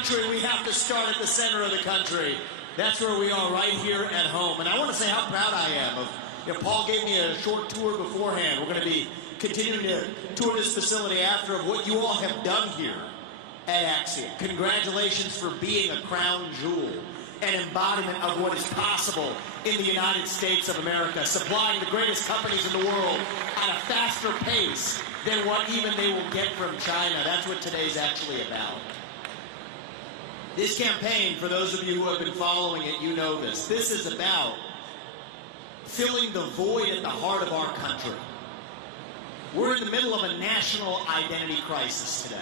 country, we have to start at the center of the country. That's where we are, right here at home. And I want to say how proud I am of, Paul gave me a short tour beforehand. We're going to be continuing to tour this facility after of what you all have done here at Axiom. Congratulations for being a crown jewel, an embodiment of what is possible in the United States of America, supplying the greatest companies in the world at a faster pace than what even they will get from China. That's what today's actually about. This campaign, for those of you who have been following it, you know this. This is about filling the void at the heart of our country. We're in the middle of a national identity crisis today.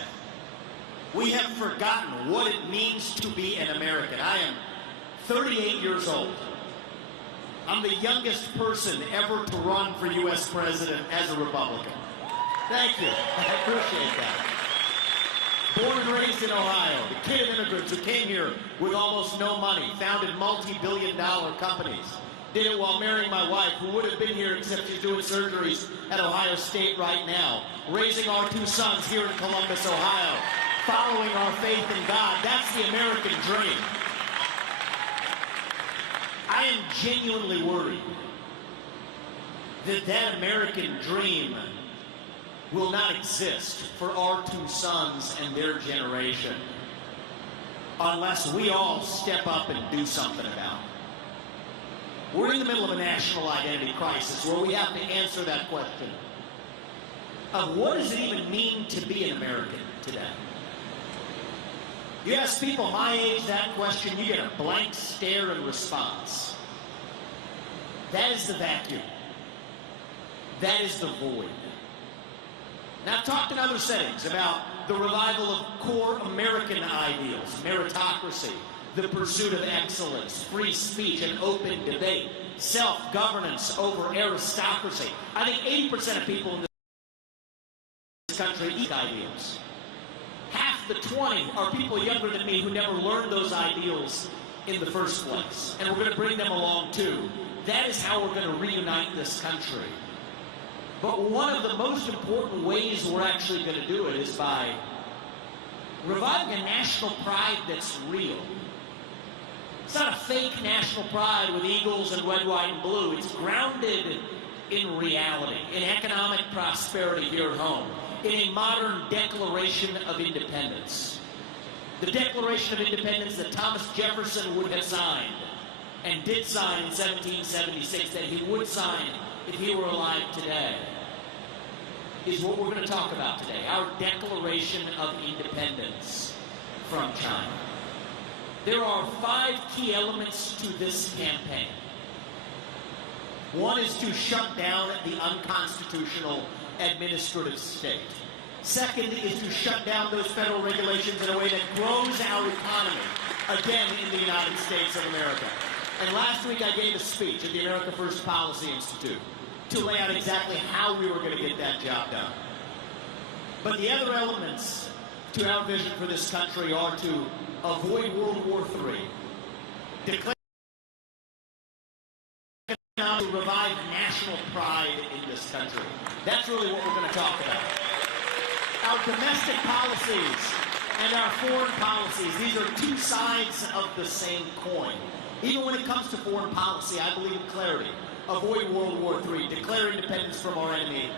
We have forgotten what it means to be an American. I am 38 years old. I'm the youngest person ever to run for U.S. president as a Republican. Thank you. I appreciate that. Born and raised in Ohio, the kid of immigrants who came here with almost no money, founded multi-billion-dollar companies, did it while marrying my wife, who would have been here except she's doing surgeries at Ohio State right now, raising our two sons here in Columbus, Ohio, following our faith in God. That's the American dream. I am genuinely worried that that American dream will not exist for our two sons and their generation unless we all step up and do something about it. We're in the middle of a national identity crisis where we have to answer that question of what does it even mean to be an American today? You ask people my age that question, you get a blank stare in response. That is the vacuum. That is the void. Now, I've talked in other settings about the revival of core American ideals, meritocracy, the pursuit of excellence, free speech and open debate, self-governance over aristocracy. I think 80% of people in this country eat ideals. Half the 20 are people younger than me who never learned those ideals in the first place. And we're going to bring them along too. That is how we're going to reunite this country. But one of the most important ways we're actually going to do it is by reviving a national pride that's real. It's not a fake national pride with eagles and red, white, and blue. It's grounded in reality, in economic prosperity here at home, in a modern Declaration of Independence. The Declaration of Independence that Thomas Jefferson would have signed, and did sign in 1776, that he would sign if he were alive today, is what we're going to talk about today, our Declaration of Independence from China. There are 5 key elements to this campaign. One is to shut down the unconstitutional administrative state. Second is to shut down those federal regulations in a way that grows our economy, again, in the United States of America. And last week I gave a speech at the America First Policy Institute to lay out exactly how we were going to get that job done. But the other elements to our vision for this country are to avoid World War III, declare to revive national pride in this country. That's really what we're going to talk about. Our domestic policies and our foreign policies, these are two sides of the same coin. Even when it comes to foreign policy, I believe in clarity. Avoid World War III, declare independence from our enemy,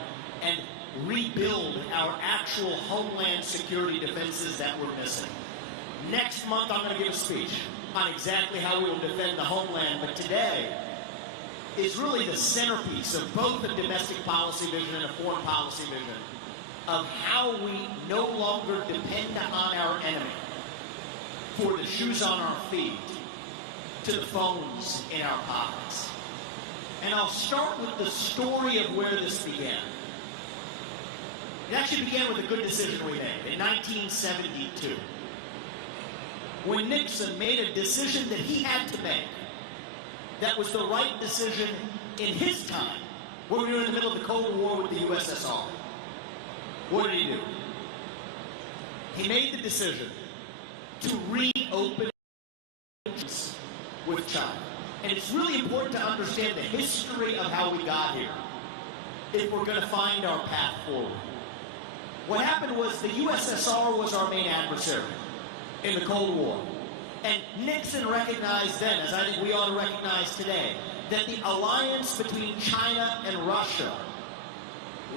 and rebuild our actual homeland security defenses that we're missing. Next month, I'm going to give a speech on exactly how we will defend the homeland, but today is really the centerpiece of both a domestic policy vision and a foreign policy vision of how we no longer depend on our enemy for the shoes on our feet to the phones in our pockets. And I'll start with the story of where this began. It actually began with a good decision we made in 1972. When Nixon made a decision that he had to make that was the right decision in his time, when we were in the middle of the Cold War with the USSR. What did he do? He made the decision to reopen with China. And it's really important to understand the history of how we got here if we're going to find our path forward. What happened was the USSR was our main adversary. in the Cold War. And Nixon recognized then, as I think we ought to recognize today, that the alliance between China and Russia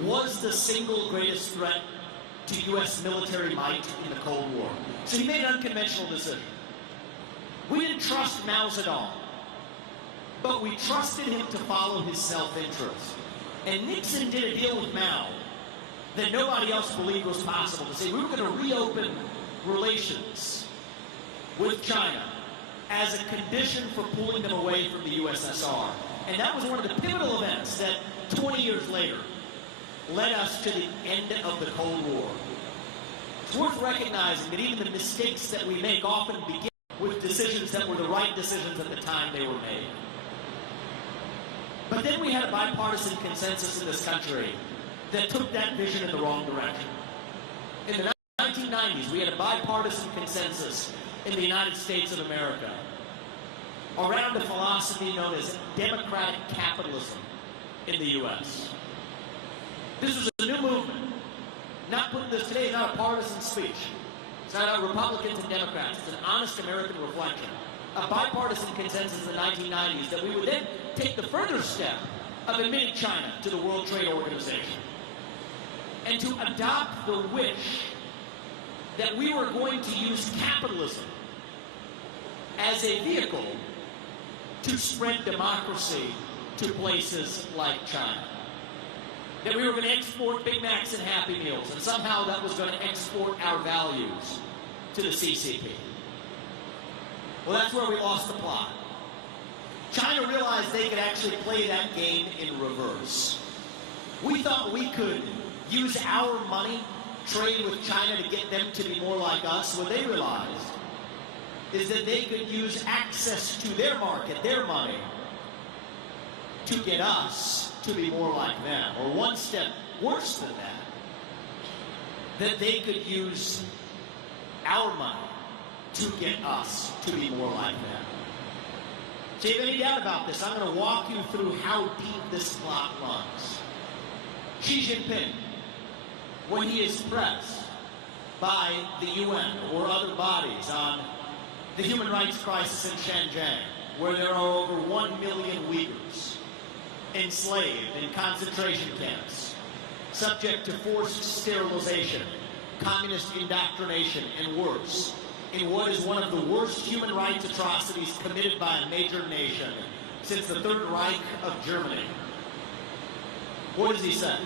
was the single greatest threat to U.S. military might in the Cold War. So he made an unconventional decision. We didn't trust Mao Zedong, but we trusted him to follow his self-interest. And Nixon did a deal with Mao that nobody else believed was possible, to say we were going to reopen relations with China as a condition for pulling them away from the USSR. And that was one of the pivotal events that 20 years later led us to the end of the Cold War. It's worth recognizing that even the mistakes that we make often begin with decisions that were the right decisions at the time they were made. But then we had a bipartisan consensus in this country that took that vision in the wrong direction. In the 1990s, we had a bipartisan consensus in the United States of America around a philosophy known as democratic capitalism in the U.S. This was a new movement. Not putting this today is not a partisan speech. It's not about Republicans and Democrats. It's an honest American reflection. A bipartisan consensus in the 1990s that we would then take the further step of admitting China to the World Trade Organization and to adopt the wish that we were going to use capitalism as a vehicle to spread democracy to places like China. That we were going to export Big Macs and Happy Meals, and somehow that was going to export our values to the CCP. Well, that's where we lost the plot. China realized they could actually play that game in reverse. We thought we could use our money, trade with China to get them to be more like us. What they realized is that they could use access to their market, their money, to get us to be more like them. Or one step worse than that they could use our money to get us to be more like them. So if you have any doubt about this, I'm going to walk you through how deep this plot runs. Xi Jinping, when he is pressed by the UN or other bodies on the human rights crisis in Xinjiang, where there are over 1 million Uyghurs enslaved in concentration camps, subject to forced sterilization, communist indoctrination, and worse, in what is one of the worst human rights atrocities committed by a major nation since the Third Reich of Germany. What does he say?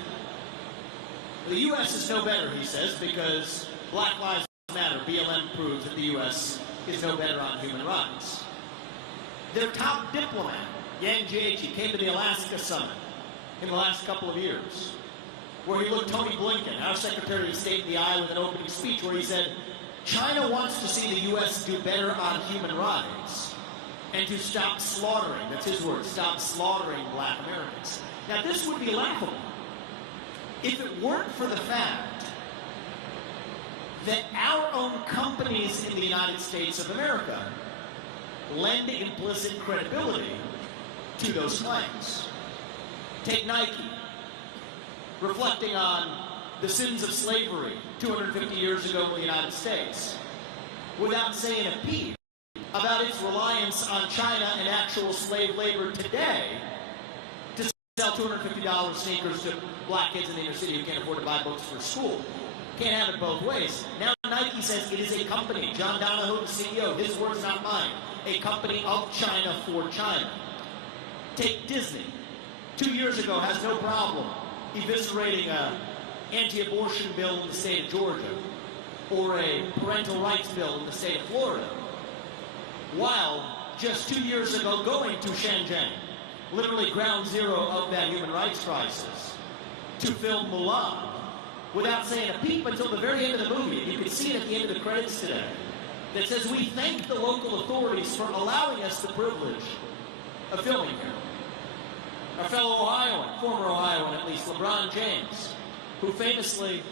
The U.S. is no better, he says, because Black Lives Matter, BLM, proves that the U.S. is no better on human rights. Their top diplomat, Yang Jiechi, came to the Alaska summit in the last couple of years, where he looked Tony Blinken, our Secretary of State, in the eye with an opening speech where he said, China wants to see the U.S. do better on human rights and to stop slaughtering, that's his word, stop slaughtering Black Americans. Now, this would be laughable if it weren't for the fact that our own companies in the United States of America lend implicit credibility to those claims. Take Nike, reflecting on the sins of slavery 250 years ago in the United States, without saying a peep about its reliance on China and actual slave labor today to sell $250 sneakers to black kids in the inner city who can't afford to buy books for school. Can't have it both ways. Now Nike says it is a company. John Donahoe, the CEO, his words, not mine, a company of China for China. Take Disney. 2 years ago has no problem eviscerating an anti-abortion bill in the state of Georgia or a parental rights bill in the state of Florida, while just 2 years ago going to Xinjiang, literally ground zero of that human rights crisis, to film Mulan without saying a peep until the very end of the movie. You can see it at the end of the credits today that says, we thank the local authorities for allowing us the privilege of filming here. Our fellow Ohioan, former Ohioan at least, LeBron James, who famously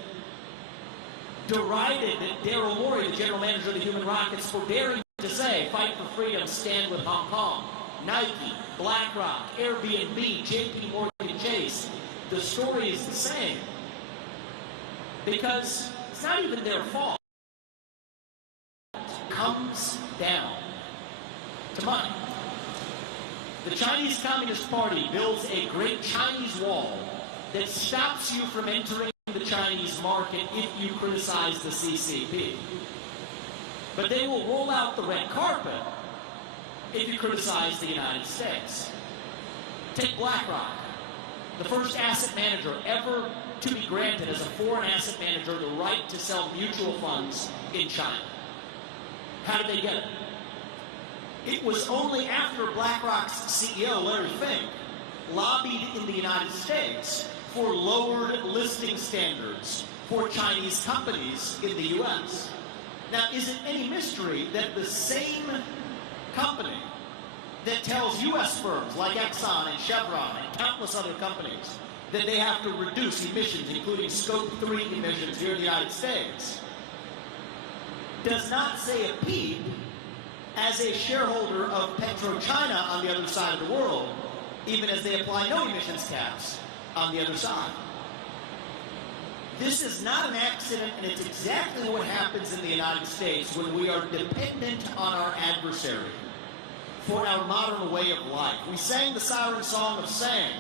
derided Daryl Morey, the general manager of the Human Rockets, for daring to say, fight for freedom, stand with Hong Kong. Nike, BlackRock, Airbnb, JP Morgan Chase, the story is the same. Because it's not even their fault comes down to money. The Chinese Communist Party builds a great Chinese wall that stops you from entering the Chinese market if you criticize the CCP. But they will roll out the red carpet if you criticize the United States. Take BlackRock, the first asset manager ever to be granted as a foreign asset manager the right to sell mutual funds in China. How did they get it? It was only after BlackRock's CEO, Larry Fink, lobbied in the United States for lowered listing standards for Chinese companies in the U.S. Now, is it any mystery that the same company that tells U.S. firms like Exxon and Chevron and countless other companies that they have to reduce emissions, including Scope 3 emissions here in the United States, does not say a peep as a shareholder of PetroChina on the other side of the world, even as they apply no emissions caps on the other side. This is not an accident, and it's exactly what happens in the United States when we are dependent on our adversary for our modern way of life. We sang the siren song of saying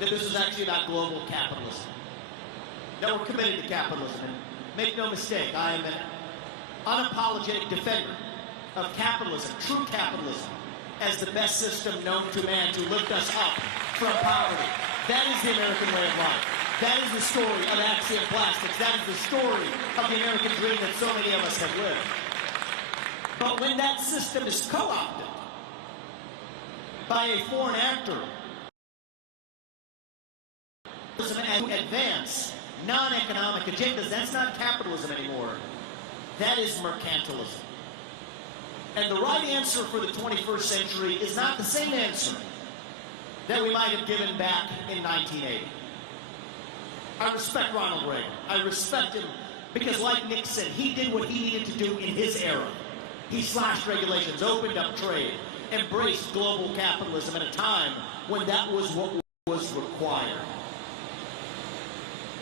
that this is actually about global capitalism. That we're committed to capitalism. And make no mistake, I am an unapologetic defender of capitalism, true capitalism, as the best system known to man to lift us up from poverty. That is the American way of life. That is the story of Axiom Plastics. That is the story of the American dream that so many of us have lived. But when that system is co-opted by a foreign actor and advance non-economic agendas, that's not capitalism anymore. That is mercantilism. And the right answer for the 21st century is not the same answer that we might have given back in 1980. I respect Ronald Reagan. I respect him because, like Nixon, he did what he needed to do in his era. He slashed regulations, opened up trade, embraced global capitalism at a time when that was what was required.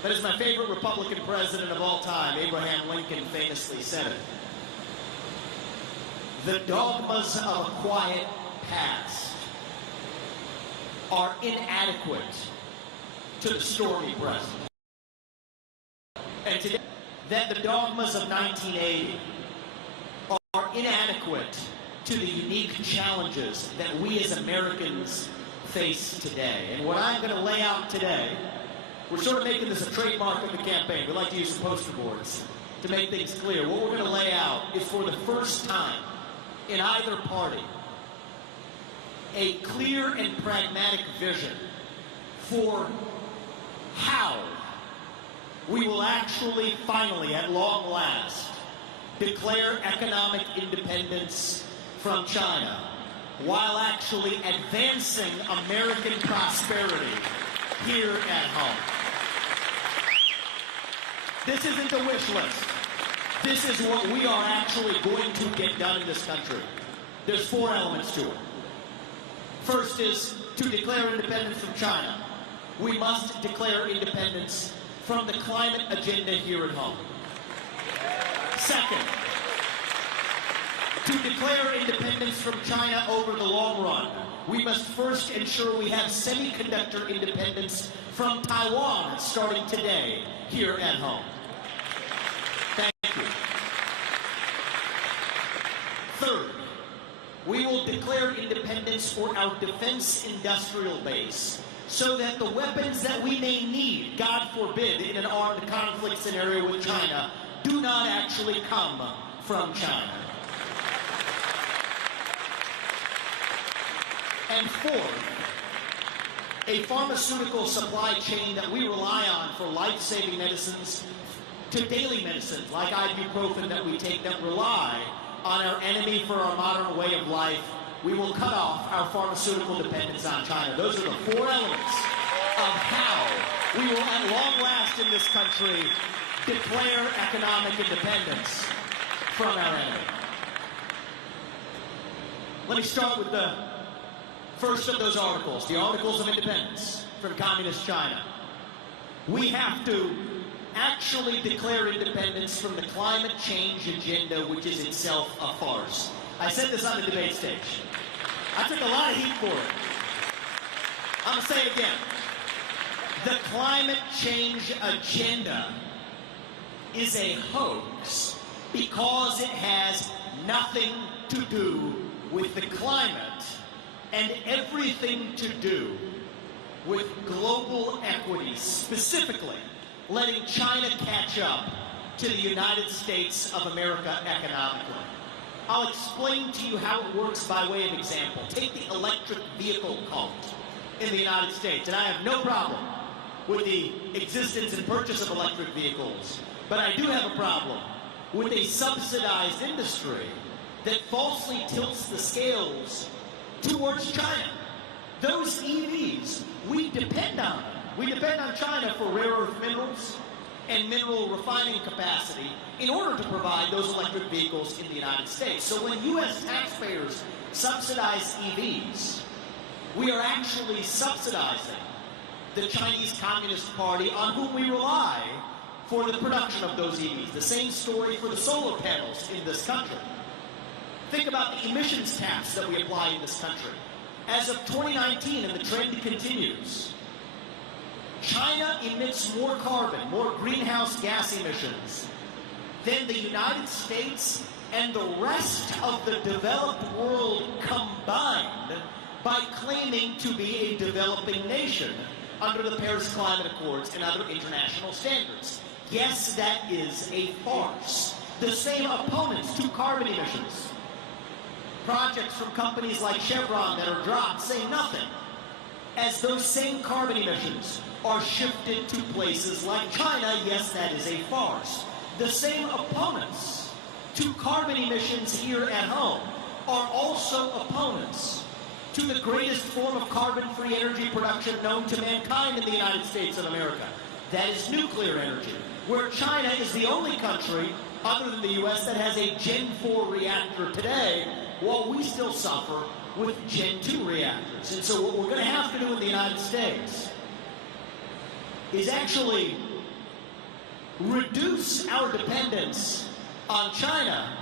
But as my favorite Republican president of all time, Abraham Lincoln, famously said it, the dogmas of a quiet past are inadequate to the stormy present. And today, that the dogmas of 1980 are inadequate to the unique challenges that we as Americans face today. And what I'm going to lay out today, we're sort of making this a trademark of the campaign. We like to use some poster boards to make things clear. What we're going to lay out is, for the first time in either party, a clear and pragmatic vision for how we will actually, finally, at long last, declare economic independence from China while actually advancing American prosperity here at home. This isn't a wish list. This is what we are actually going to get done in this country. There's 4 elements to it. First is to declare independence from China. We must declare independence from the climate agenda here at home. Second, to declare independence from China over the long run, we must first ensure we have semiconductor independence from Taiwan starting today here at home. Thank you. Third, we will declare independence for our defense industrial base so that the weapons that we may need, God forbid, in an armed conflict scenario with China, do not actually come from China. And fourth, a pharmaceutical supply chain that we rely on for life-saving medicines to daily medicines like ibuprofen that we take that rely on our enemy for our modern way of life. We will cut off our pharmaceutical dependence on China. Those are the 4 elements of how we will at long last in this country declare economic independence from our enemy. Let me start with the first of those articles, the Articles of Independence from Communist China. We have to actually declare independence from the climate change agenda, which is itself a farce. I said this on the debate stage. I took a lot of heat for it. I'm going to say it again. The climate change agenda is a hoax because it has nothing to do with the climate and everything to do with global equity, specifically letting China catch up to the United States of America economically. I'll explain to you how it works by way of example. Take the electric vehicle cult in the United States, and I have no problem with the existence and purchase of electric vehicles, but I do have a problem with a subsidized industry that falsely tilts the scales towards China. Those EVs, we depend on them. We depend on China for rare earth minerals and mineral refining capacity in order to provide those electric vehicles in the United States. So when U.S. taxpayers subsidize EVs, we are actually subsidizing the Chinese Communist Party on whom we rely for the production of those EVs. The same story for the solar panels in this country. Think about the emissions tax that we apply in this country. As of 2019, and the trend continues, China emits more carbon, more greenhouse gas emissions than the United States and the rest of the developed world combined by claiming to be a developing nation under the Paris Climate Accords and other international standards. Yes, that is a farce. The same opponents to carbon emissions, projects from companies like Chevron that are dropped, say nothing, as those same carbon emissions are shifted to places like China. Yes, that is a farce. The same opponents to carbon emissions here at home are also opponents to the greatest form of carbon-free energy production known to mankind in the United States of America. That is nuclear energy, where China is the only country, other than the U.S., that has a Gen 4 reactor today, while we still suffer with Gen 2 reactors. And so what we're going to have to do in the United States is actually reduce our dependence on China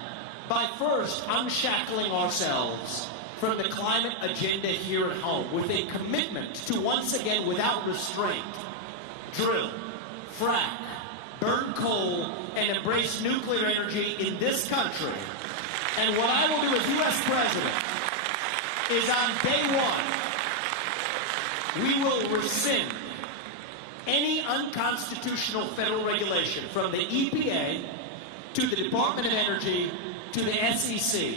by first unshackling ourselves from the climate agenda here at home with a commitment to once again, without restraint, drill, frack, burn coal, and embrace nuclear energy in this country. And what I will do as U.S. President is on day one, we will rescind any unconstitutional federal regulation from the EPA to the Department of Energy to the SEC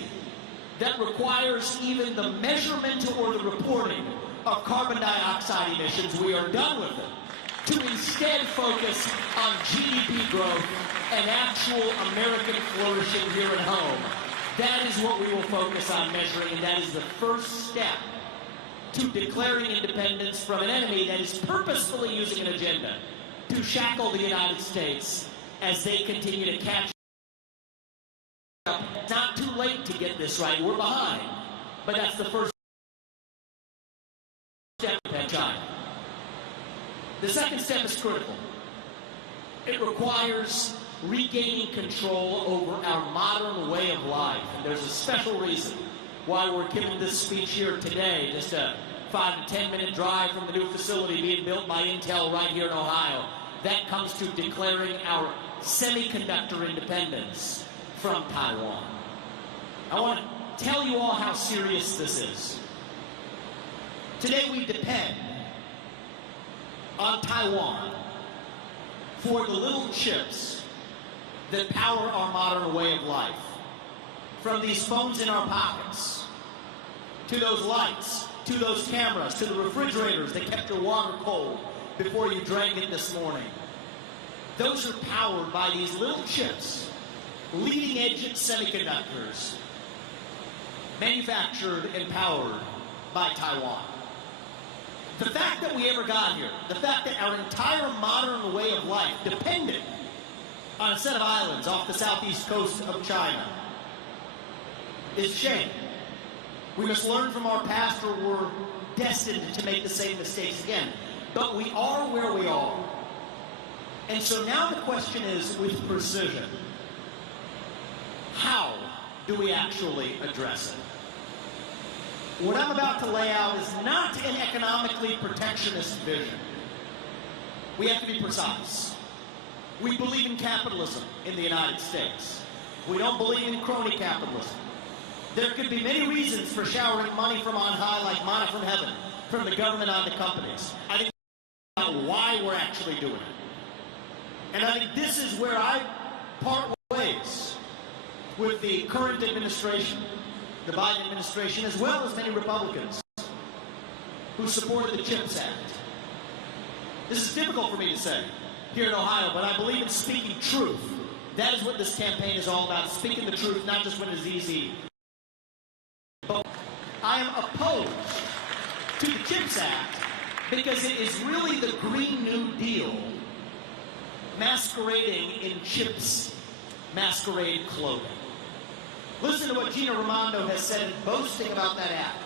that requires even the measurement or the reporting of carbon dioxide emissions. We are done with it, to instead focus on GDP growth and actual American flourishing here at home. That is what we will focus on measuring, and that is the first step to declaring independence from an enemy that is purposefully using an agenda to shackle the United States as they continue to catch up. It's not too late to get this right. We're behind. But that's the first step at China. The second step is critical. It requires regaining control over our modern way of life. And there's a special reason why we're giving this speech here today, just a 5 to 10 minute drive from the new facility being built by Intel right here in Ohio. That comes to declaring our semiconductor independence from Taiwan. I want to tell you all how serious this is. Today we depend on Taiwan for the little chips that power our modern way of life. From these phones in our pockets, to those lights, to those cameras, to the refrigerators that kept your water cold before you drank it this morning. Those are powered by these little chips, leading-edge semiconductors, manufactured and powered by Taiwan. The fact that we ever got here, the fact that our entire modern way of life depended on a set of islands off the southeast coast of China is a shame. We must learn from our past, or we're destined to make the same mistakes again. But we are where we are And so now the question is, with precision, how do we actually address it? What I'm about to lay out is not an economically protectionist vision. We have to be precise. We believe in capitalism in the United States. We don't believe in crony capitalism. There could be many reasons for showering money from on high, like manna from heaven, from the government onto companies. I think about why we're actually doing it. And I think this is where I part ways with the current administration, the Biden administration, as well as many Republicans who supported the CHIPS Act. This is difficult for me to say here in Ohio, but I believe in speaking truth. That is what this campaign is all about, speaking the truth, not just when it's easy. But I am opposed to the CHIPS Act because it is really the Green New Deal masquerading in CHIPS masquerade clothing. Listen to what Gina Raimondo has said, boasting about that act.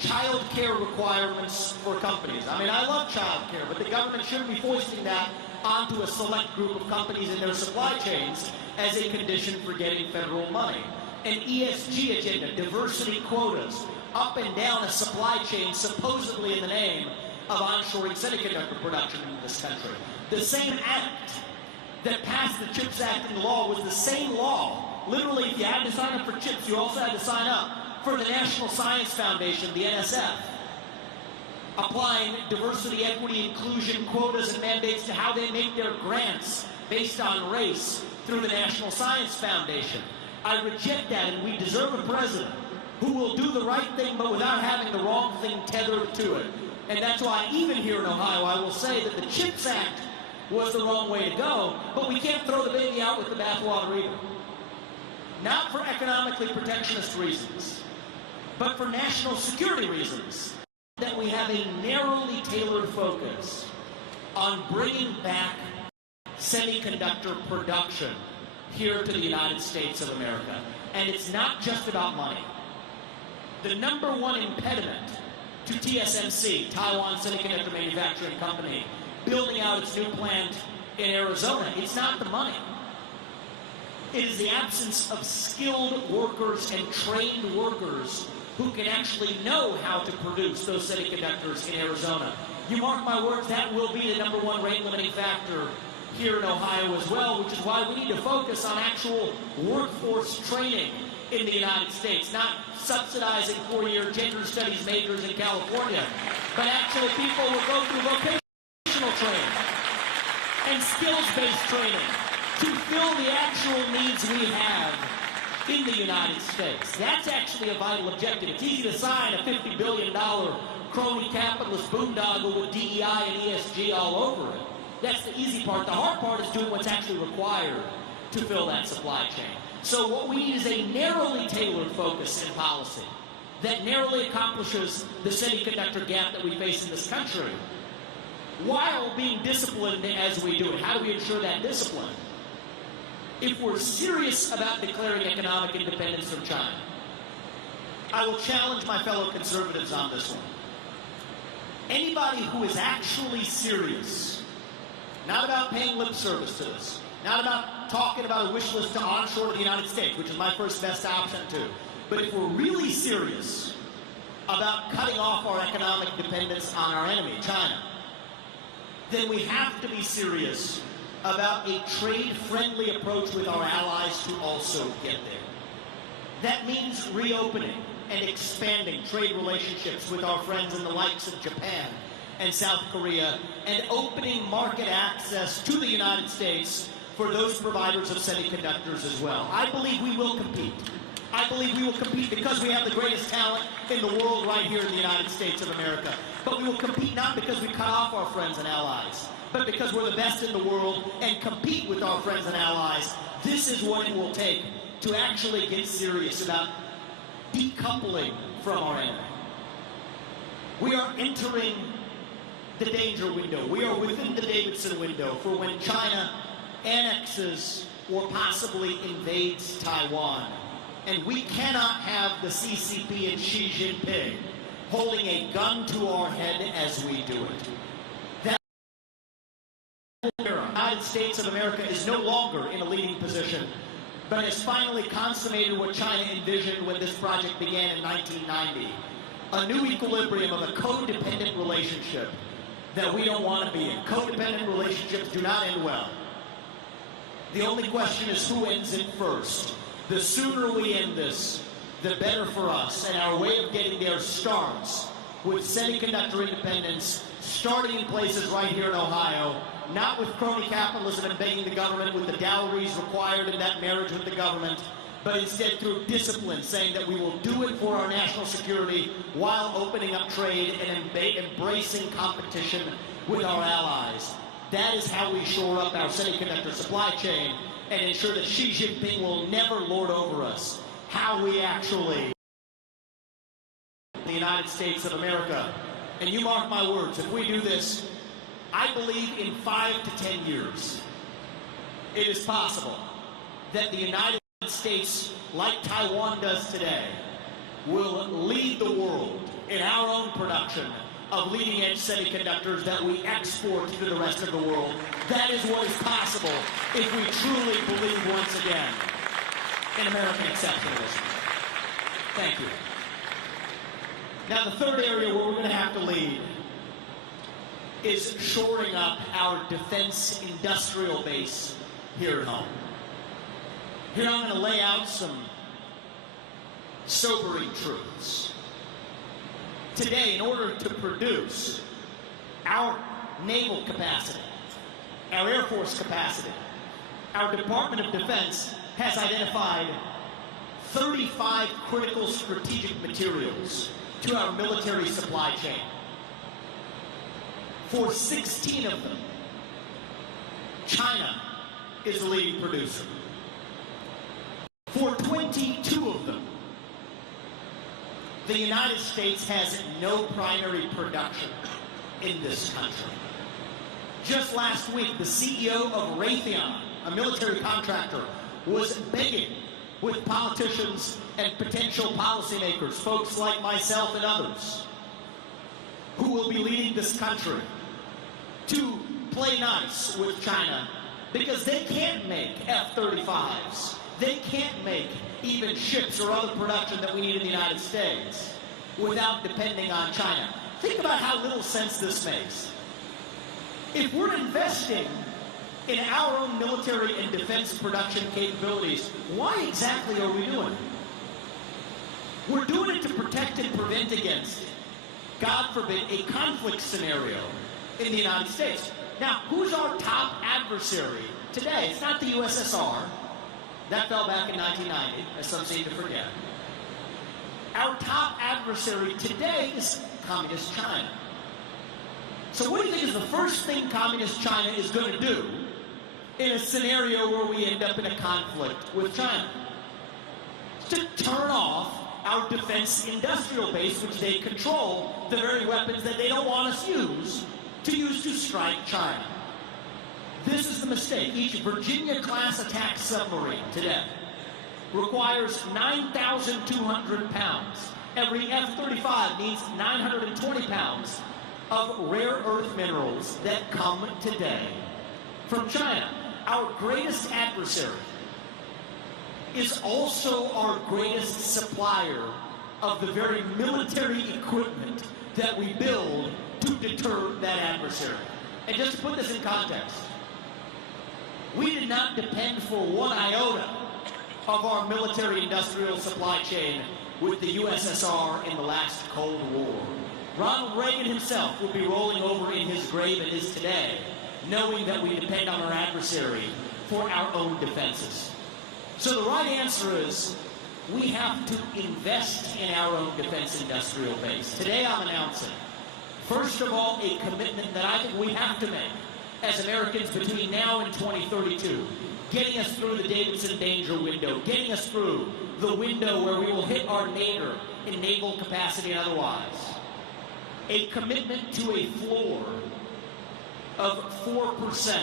Child care requirements for companies. I mean, I love child care, but the government shouldn't be foisting that onto a select group of companies in their supply chains as a condition for getting federal money. An ESG agenda, diversity quotas, up and down a supply chain, supposedly in the name of onshoring semiconductor production in this country. The same act that passed the CHIPS Act into law was the same law. Literally, if you had to sign up for CHIPS, you also had to sign up for the National Science Foundation, the NSF, applying diversity, equity, inclusion, quotas, and mandates to how they make their grants based on race through the National Science Foundation. I reject that, and we deserve a president who will do the right thing, but without having the wrong thing tethered to it. And that's why, even here in Ohio, I will say that the CHIPS Act was the wrong way to go, but we can't throw the baby out with the bathwater either. Not for economically protectionist reasons, but for national security reasons, that we have a narrowly tailored focus on bringing back semiconductor production here to the United States of America. And it's not just about money. The number one impediment to TSMC, Taiwan Semiconductor Manufacturing Company, building out its new plant in Arizona, it's not the money. It is the absence of skilled workers and trained workers who can actually know how to produce those semiconductors in Arizona. You mark my words, that will be the number one rate limiting factor here in Ohio as well, which is why we need to focus on actual workforce training in the United States, not subsidizing four-year gender studies majors in California, but actually people will go through vocational training and skills-based training to fill the actual needs we have in the United States. That's actually a vital objective. It's easy to sign a $50 billion crony capitalist boondoggle with DEI and ESG all over it. That's the easy part. The hard part is doing what's actually required to fill that supply chain. So what we need is a narrowly tailored focus in policy that narrowly accomplishes the semiconductor gap that we face in this country, while being disciplined as we do it. How do we ensure that discipline? If we're serious about declaring economic independence from China, I will challenge my fellow conservatives on this one. Anybody who is actually serious, not about paying lip service to this, not about talking about a wish list to onshore to the United States, which is my first best option too, but if we're really serious about cutting off our economic dependence on our enemy, China, then we have to be serious about a trade-friendly approach with our allies to also get there. That means reopening and expanding trade relationships with our friends in the likes of Japan and South Korea, and opening market access to the United States for those providers of semiconductors as well. I believe we will compete. I believe we will compete because we have the greatest talent in the world right here in the United States of America. But we will compete not because we cut off our friends and allies, but because we're the best in the world and compete with our friends and allies. This is what it will take to actually get serious about decoupling from our enemy. We are entering the danger window. We are within the Davidson window for when China annexes or possibly invades Taiwan. And we cannot have the CCP and Xi Jinping holding a gun to our head as we do it. That United United States of America is no longer in a leading position, but has finally consummated what China envisioned when this project began in 1990. A new equilibrium of a codependent relationship that we don't want to be in. Codependent relationships do not end well. The only question is who ends it first. The sooner we end this, the better for us. And our way of getting there starts with semiconductor independence, starting in places right here in Ohio, not with crony capitalism and begging the government with the dowries required in that marriage with the government, but instead through discipline, saying that we will do it for our national security while opening up trade and embracing competition with our allies. That is how we shore up our semiconductor supply chain and ensure that Xi Jinping will never lord over us. How we actually, the United States of America. And you mark my words, if we do this, I believe in 5 to 10 years, it is possible that the United States, like Taiwan does today, will lead the world in our own production of leading-edge semiconductors that we export to the rest of the world. That is what is possible if we truly believe once again in American exceptionalism. Thank you. Now, the third area where we're going to have to lead is shoring up our defense industrial base here at home. Here I'm going to lay out some sobering truths. Today, in order to produce our naval capacity, our Air Force capacity, our Department of Defense has identified 35 critical strategic materials to our military supply chain. For 16 of them, China is the leading producer. For 22 of them, the United States has no primary production in this country. Just last week, the CEO of Raytheon, a military contractor, was begging with politicians and potential policymakers, folks like myself and others, who will be leading this country, to play nice with China, because they can't make F-35s. They can't make even ships or other production that we need in the United States without depending on China. Think about how little sense this makes. If we're investing in our own military and defense production capabilities, why exactly are we doing it? We're doing it to protect and prevent against, God forbid, a conflict scenario in the United States. Now, who's our top adversary today? It's not the USSR. That fell back in 1990, as some seem to forget. Our top adversary today is Communist China. So what do you think is the first thing Communist China is going to do in a scenario where we end up in a conflict with China? To turn off our defense industrial base, which they control, the very weapons that they don't want us to use to strike China. This is the mistake. Each Virginia-class attack submarine today requires 9,200 pounds. Every F-35 needs 920 pounds of rare earth minerals that come today from China. Our greatest adversary is also our greatest supplier of the very military equipment that we build to deter that adversary. And just to put this in context, we did not depend for one iota of our military-industrial supply chain with the USSR in the last Cold War. Ronald Reagan himself would be rolling over in his grave and is today, knowing that we depend on our adversary for our own defenses. So the right answer is we have to invest in our own defense industrial base. Today I'm announcing, first of all, a commitment that I think we have to make as Americans between now and 2032, getting us through the Davidson danger window, getting us through the window where we will hit our nadir in naval capacity and otherwise. A commitment to a floor of 4%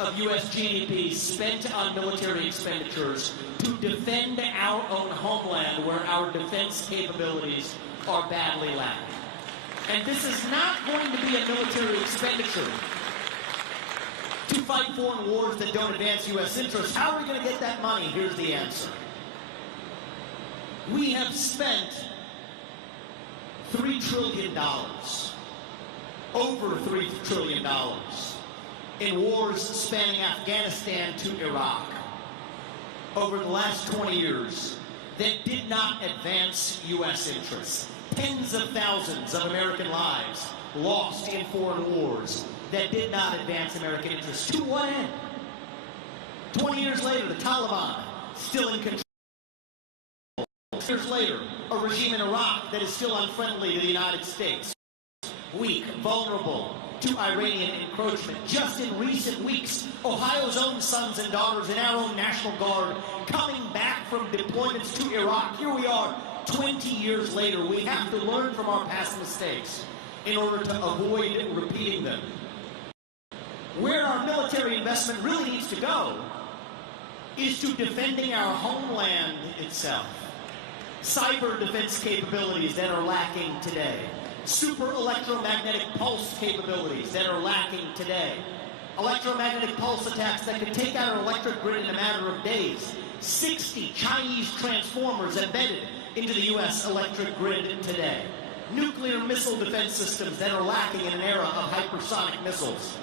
of U.S. GDP spent on military expenditures to defend our own homeland where our defense capabilities are badly lacking. And this is not going to be a military expenditure to fight foreign wars that don't advance U.S. interests. How are we going to get that money? Here's the answer. We have spent $3 trillion, over $3 trillion, in wars spanning Afghanistan to Iraq over the last 20 years that did not advance U.S. interests. Tens of thousands of American lives lost in foreign wars that did not advance American interests. To what end? 20 years later, the Taliban still in control. Years later, a regime in Iraq that is still unfriendly to the United States. Weak, vulnerable to Iranian encroachment. Just in recent weeks, Ohio's own sons and daughters in our own National Guard coming back from deployments to Iraq. Here we are, 20 years later. We have to learn from our past mistakes in order to avoid repeating them. Where our military investment really needs to go is to defending our homeland itself. Cyber defense capabilities that are lacking today. Super electromagnetic pulse capabilities that are lacking today. Electromagnetic pulse attacks that can take out our electric grid in a matter of days. 60 Chinese transformers embedded into the U.S. electric grid today. Nuclear missile defense systems that are lacking in an era of hypersonic missiles.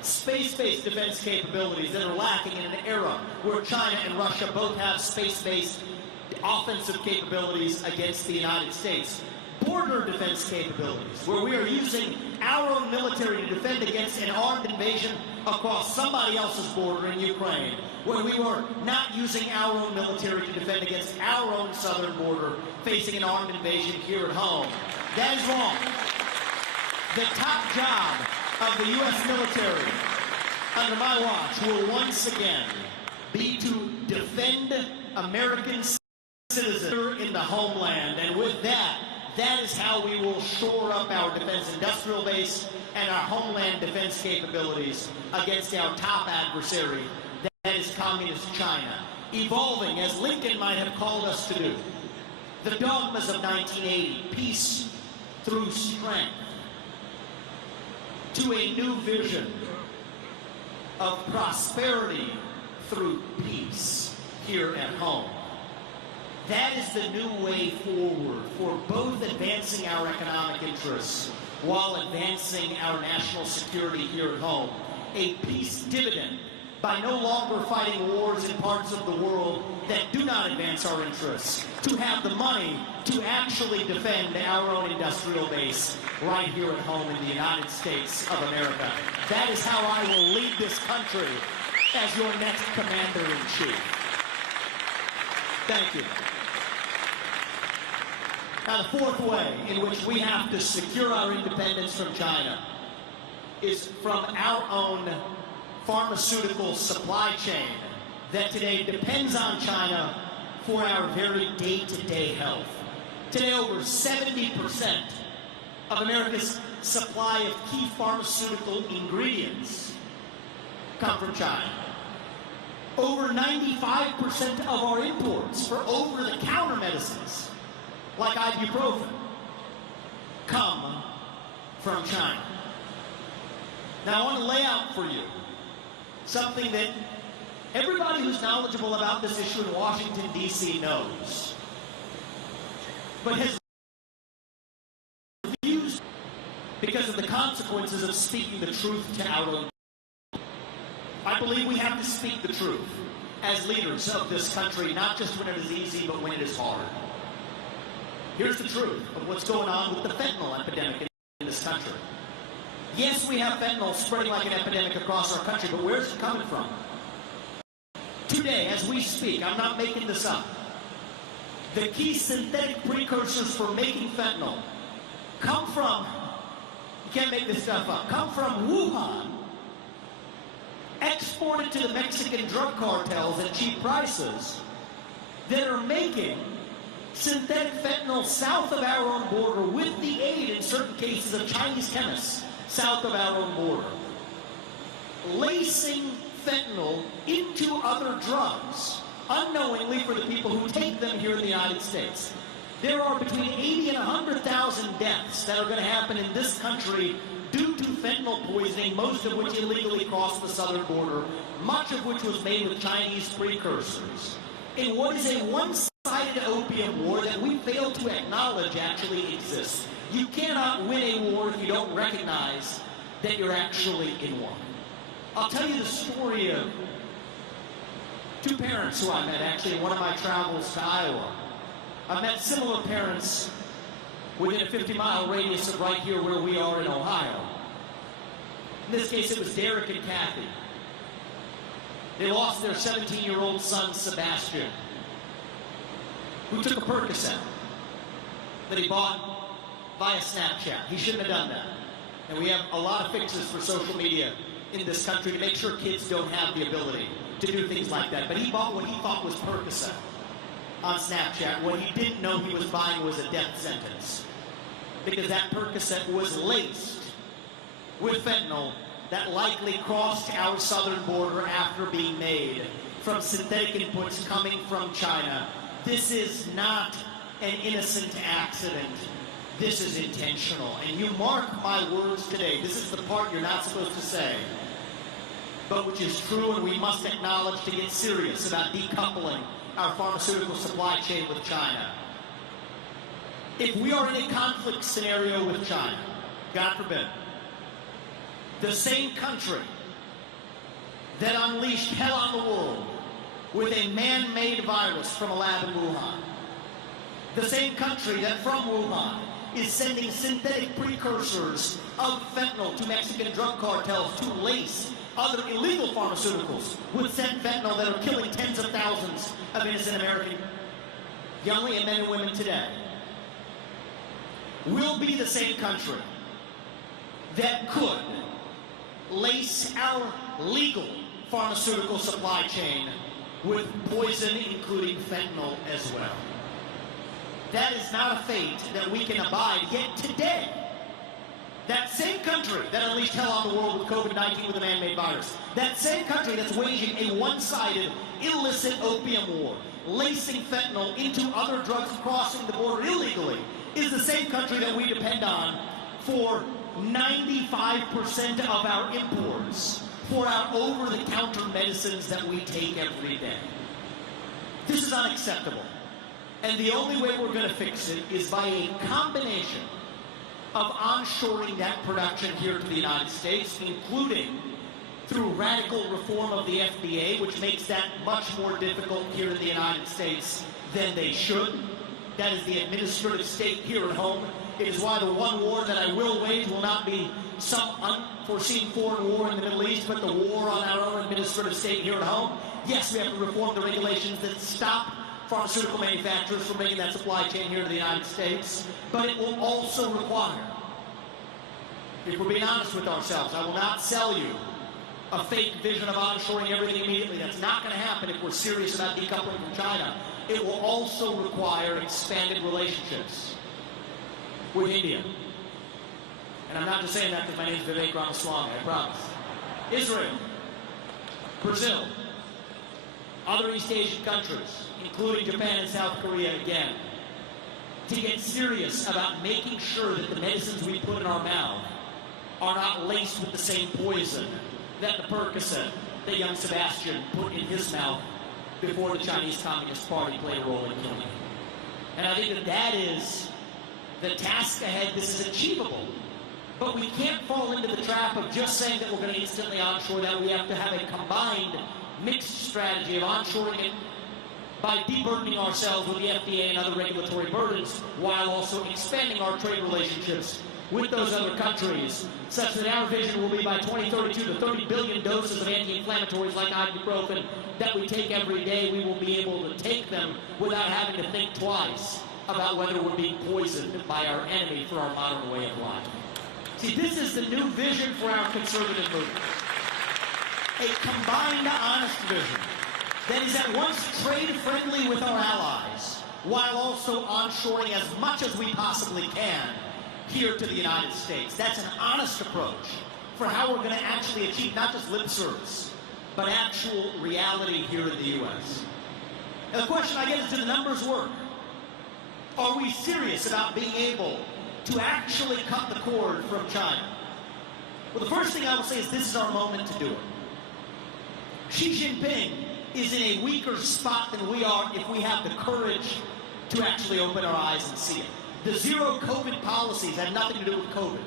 Space-based defense capabilities that are lacking in an era where China and Russia both have space-based offensive capabilities against the United States. Border defense capabilities, where we are using our own military to defend against an armed invasion across somebody else's border in Ukraine, where we were not using our own military to defend against our own southern border, facing an armed invasion here at home. That is wrong. The top job of the U.S. military under my watch will once again be to defend American citizens in the homeland. And with that, that is how we will shore up our defense industrial base and our homeland defense capabilities against our top adversary, that is communist China, evolving, as Lincoln might have called us to do, the dogmas of 1980, peace through strength, to a new vision of prosperity through peace here at home. That is the new way forward for both advancing our economic interests while advancing our national security here at home. A peace dividend by no longer fighting wars in parts of the world that do not advance our interests, to have the money to actually defend our own industrial base right here at home in the United States of America. That is how I will lead this country as your next commander-in-chief. Thank you. Now, the fourth way in which we have to secure our independence from China is from our own pharmaceutical supply chain that today depends on China for our very day-to-day health. Today, over 70% of America's supply of key pharmaceutical ingredients come from China. Over 95% of our imports for over-the-counter medicines, like ibuprofen, come from China. Now, I want to lay out for you something that everybody who's knowledgeable about this issue in Washington, D.C. knows, but has refused because of the consequences of speaking the truth to our own. I believe we have to speak the truth as leaders of this country, not just when it is easy, but when it is hard. Here's the truth of what's going on with the fentanyl epidemic in this country. Yes, we have fentanyl spreading like an epidemic across our country, but where's it coming from? Today, as we speak, I'm not making this up, the key synthetic precursors for making fentanyl come from, you can't make this stuff up, come from Wuhan, exported to the Mexican drug cartels at cheap prices that are making synthetic fentanyl south of our own border with the aid, in certain cases, of Chinese chemists south of our own border, lacing fentanyl into other drugs, unknowingly for the people who take them here in the United States. There are between 80 and 100,000 deaths that are going to happen in this country due to fentanyl poisoning, most of which illegally crossed the southern border, much of which was made with Chinese precursors, in what is a one-sided opium war that we fail to acknowledge actually exists. You cannot win a war if you don't recognize that you're actually in one. I'll tell you the story of two parents who I met actually in one of my travels to Iowa. I met similar parents within a 50-mile radius of right here where we are in Ohio. In this case, it was Derek and Kathy. They lost their 17-year-old son, Sebastian, who took a Percocet that he bought via Snapchat. He shouldn't have done that. And we have a lot of fixes for social media in this country to make sure kids don't have the ability to do things like that. But he bought what he thought was Percocet on Snapchat. What he didn't know he was buying was a death sentence, because that Percocet was laced with fentanyl that likely crossed our southern border after being made from synthetic inputs coming from China. This is not an innocent accident. This is intentional. And you mark my words today. This is the part you're not supposed to say, but which is true, and we must acknowledge to get serious about decoupling our pharmaceutical supply chain with China. If we are in a conflict scenario with China, God forbid, the same country that unleashed hell on the world with a man-made virus from a lab in Wuhan, the same country that from Wuhan is sending synthetic precursors of fentanyl to Mexican drug cartels to lace other illegal pharmaceuticals with said fentanyl that are killing tens of thousands of innocent American young men and women today, will be the same country that could lace our legal pharmaceutical supply chain with poison, including fentanyl as well. That is not a fate that we can abide. Yet today, that same country that unleashed hell on the world with COVID-19 with a man-made virus, that same country that's waging a one-sided, illicit opium war, lacing fentanyl into other drugs crossing the border illegally, is the same country that we depend on for 95% of our imports, for our over-the-counter medicines that we take every day. This is unacceptable. And the only way we're going to fix it is by a combination of onshoring that production here to the United States, including through radical reform of the FDA, which makes that much more difficult here in the United States than they should. That is the administrative state here at home. It is why the one war that I will wage will not be some unforeseen foreign war in the Middle East, but the war on our own administrative state here at home. Yes, we have to reform the regulations that stop pharmaceutical manufacturers from bringing that supply chain here to the United States, but it will also require, if we're being honest with ourselves, I will not sell you a fake vision of onshoring everything immediately. That's not going to happen if we're serious about decoupling from China. It will also require expanded relationships with India. And I'm not just saying that because my name is Vivek Ramaswamy, I promise. Israel, Brazil, other East Asian countries, including Japan and South Korea again, to get serious about making sure that the medicines we put in our mouth are not laced with the same poison that the Percocet that young Sebastian put in his mouth before the Chinese Communist Party played a role in killing him. And I think that that is the task ahead. This is achievable. But we can't fall into the trap of just saying that we're going to instantly onshore that. We have to have a combined, mixed strategy of onshoring it by deburdening ourselves with the FDA and other regulatory burdens, while also expanding our trade relationships with those other countries, such that our vision will be by 2032 the 30 billion doses of anti-inflammatories like ibuprofen that we take every day, we will be able to take them without having to think twice about whether we're being poisoned by our enemy for our modern way of life. See, this is the new vision for our conservative movement. A combined, honest vision that is at once trade-friendly with our allies, while also onshoring as much as we possibly can here to the United States. That's an honest approach for how we're going to actually achieve not just lip service, but actual reality here in the U.S. And the question I get is, do the numbers work? Are we serious about being able to actually cut the cord from China? Well, the first thing I will say is this is our moment to do it. Xi Jinping is in a weaker spot than we are if we have the courage to actually open our eyes and see it. The zero COVID policies had nothing to do with COVID.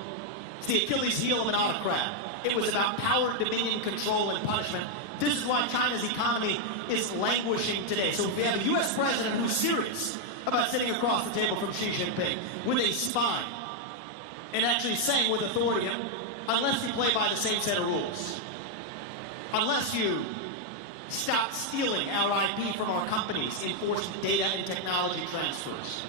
It's the Achilles heel of an autocrat. It was about power, dominion, control, and punishment. This is why China's economy is languishing today. So if we have a U.S. president who's serious about sitting across the table from Xi Jinping with a spine and actually saying with authority, unless you play by the same set of rules, unless you stop stealing our IP from our companies, enforce data and technology transfers,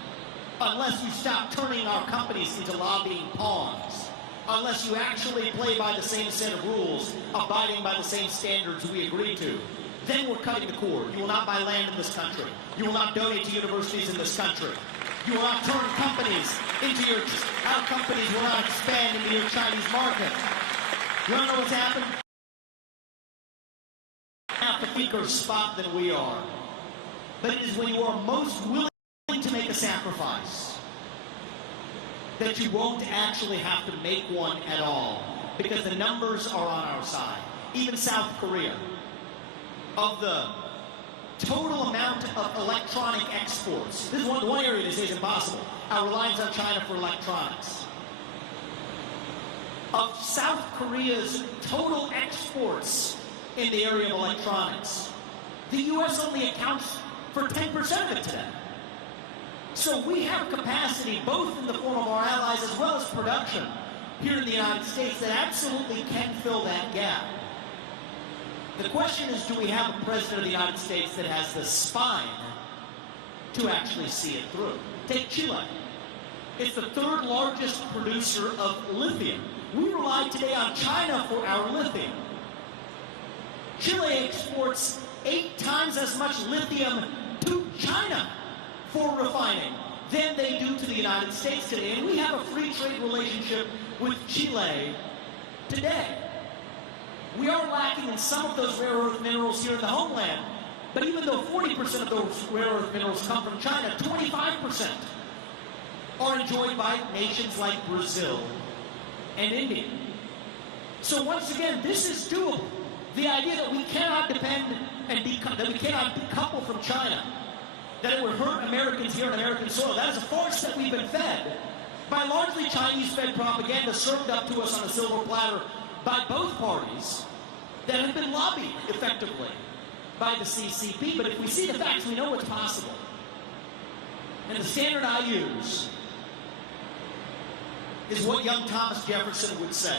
unless you stop turning our companies into lobbying pawns, unless you actually play by the same set of rules, abiding by the same standards we agree to, then we're cutting the cord. You will not buy land in this country. You will not donate to universities in this country. You will not turn companies into our companies will not expand into your Chinese market. You want to know what's happened? Half a weaker spot than we are. But it is when you are most willing to make a sacrifice that you won't actually have to make one at all, because the numbers are on our side. Even South Korea, of the total amount of electronic exports, this is one area this is impossible, our reliance on China for electronics. Of South Korea's total exports in the area of electronics, the U.S. only accounts for 10% of it today. So we have capacity, both in the form of our allies as well as production here in the United States, that absolutely can fill that gap. The question is, do we have a president of the United States that has the spine to actually see it through? Take Chile. It's the third largest producer of lithium. We rely today on China for our lithium. Chile exports 8 times as much lithium to China for refining than they do to the United States today. And we have a free trade relationship with Chile today. We are lacking in some of those rare earth minerals here in the homeland, but even though 40% of those rare earth minerals come from China, 25% are enjoyed by nations like Brazil and India. So once again, this is doable. The idea that we cannot depend and that we cannot decouple from China, that it would hurt Americans here on American soil, that is a farce that we've been fed by largely Chinese-fed propaganda served up to us on a silver platter by both parties that have been lobbied effectively by the CCP. But if we see the facts, we know what's possible. And the standard I use is what young Thomas Jefferson would say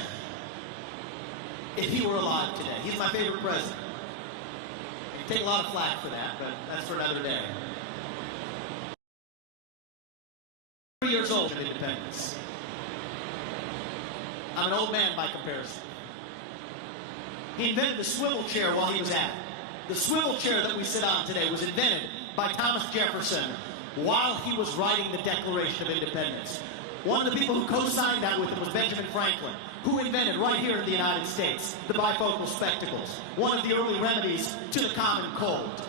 if he were alive today. He's my favorite president. I can take a lot of flack for that, but that's for another day. 3 years old in independence. I'm an old man by comparison. He invented the swivel chair while he was at it. The swivel chair that we sit on today was invented by Thomas Jefferson while he was writing the Declaration of Independence. One of the people who co-signed that with him was Benjamin Franklin, who invented right here in the United States the bifocal spectacles, one of the early remedies to the common cold.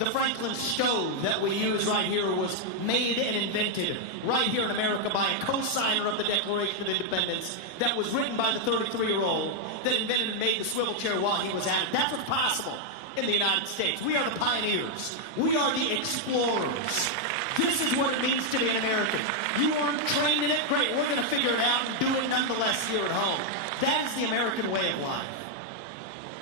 The Franklin stove that we use right here was made and invented right here in America by a co-signer of the Declaration of Independence that was written by the 33-year-old that invented and made the swivel chair while he was at it. That's what's possible in the United States. We are the pioneers. We are the explorers. This is what it means to be an American. You aren't trained in it? Great. We're going to figure it out and do it nonetheless here at home. That is the American way of life.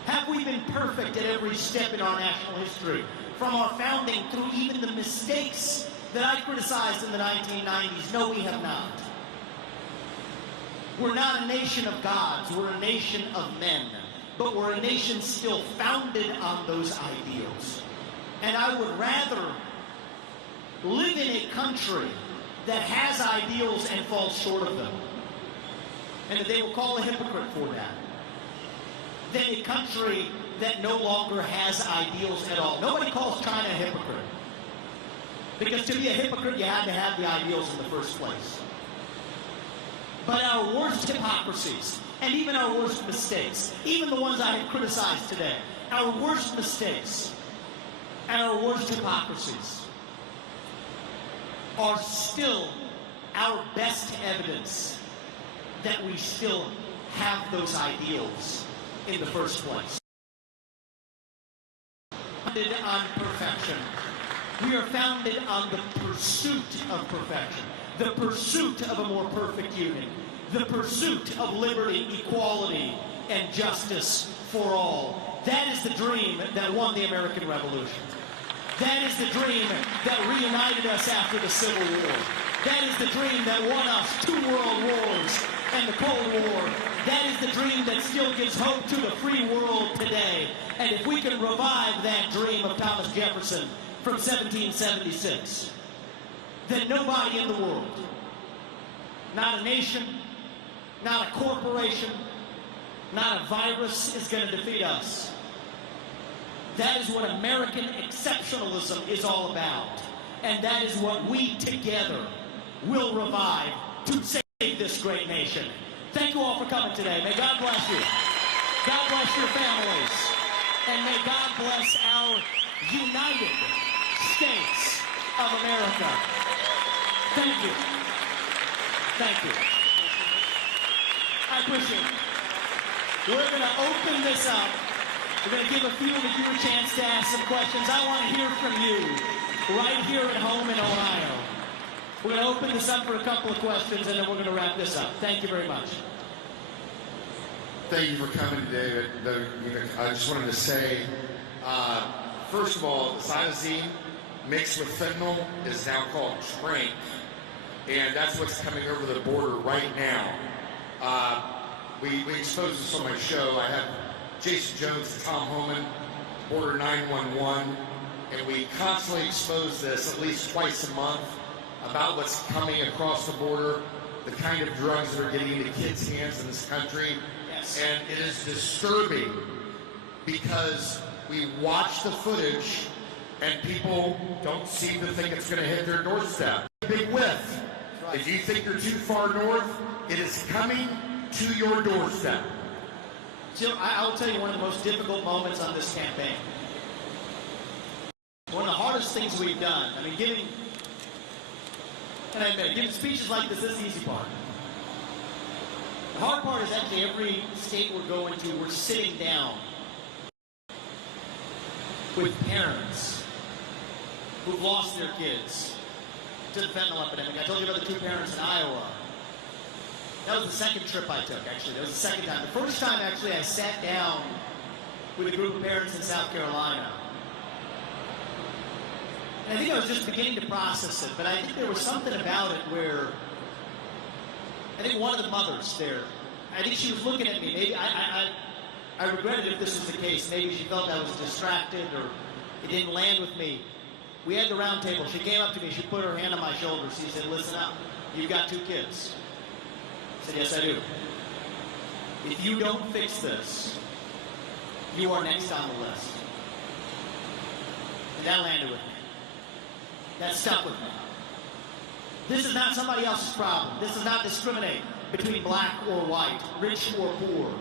Have we been perfect at every step in our national history? From our founding through even the mistakes that I criticized in the 1990s? No, we have not. We're not a nation of gods. We're a nation of men. But we're a nation still founded on those ideals. And I would rather live in a country that has ideals and falls short of them, and that they will call a hypocrite for that, than a country that no longer has ideals at all. Nobody calls China a hypocrite, because to be a hypocrite, you had to have the ideals in the first place. But our worst hypocrisies, and even our worst mistakes, even the ones I have criticized today, our worst mistakes and our worst hypocrisies are still our best evidence that we still have those ideals in the first place. Founded on perfection. We are founded on the pursuit of perfection, the pursuit of a more perfect union, the pursuit of liberty, equality, and justice for all. That is the dream that won the American Revolution. That is the dream that reunited us after the Civil War. That is the dream that won us 2 world wars and the Cold War. That is the dream that still gives hope to the free world today. And if we can revive that dream of Thomas Jefferson from 1776, then nobody in the world, not a nation, not a corporation, not a virus is going to defeat us. That is what American exceptionalism is all about. And that is what we together will revive to save this great nation. Thank you all for coming today. May God bless you. God bless your families. And may God bless our United States of America. Thank you. Thank you. I appreciate it. We're going to open this up. We're going to give a few of you a chance to ask some questions. I want to hear from you right here at home in Ohio. We're going to open this up for a couple of questions, and then we're going to wrap this up. Thank you very much. Thank you for coming today. I just wanted to say, first of all, cytosine mixed with fentanyl is now called tranq, and that's what's coming over the border right now. We exposed this on my show. I have Jason Jones and Tom Homan, Border 911, and we constantly expose this at least twice a month about what's coming across the border, the kind of drugs that are getting into kids' hands in this country. Yes. And it is disturbing because we watch the footage and people don't seem to think it's going to hit their doorstep. Big whiff. Right. If you think you're too far north, it is coming to your doorstep. Jim, I will tell you one of the most difficult moments on this campaign. One of the hardest things we've done. I mean, giving speeches like this is the easy part. The hard part is actually every state we're going to, we're sitting down with parents who've lost their kids to the fentanyl epidemic. I told you about the 2 parents in Iowa. That was the second trip I took, actually. That was the second time. The first time, actually, I sat down with a group of parents in South Carolina. And I think I was just beginning to process it, but I think there was something about it where I think one of the mothers there, I think she was looking at me. Maybe I regretted if this was the case. Maybe she felt I was distracted or it didn't land with me. We had the round table. She came up to me. She put her hand on my shoulder. She said, "Listen up. You've got 2 kids." I said, "Yes, I do. If you don't fix this, you are next on the list." And that landed with me. That stuck with me. This is not somebody else's problem. This does not discriminate between black or white, rich or poor,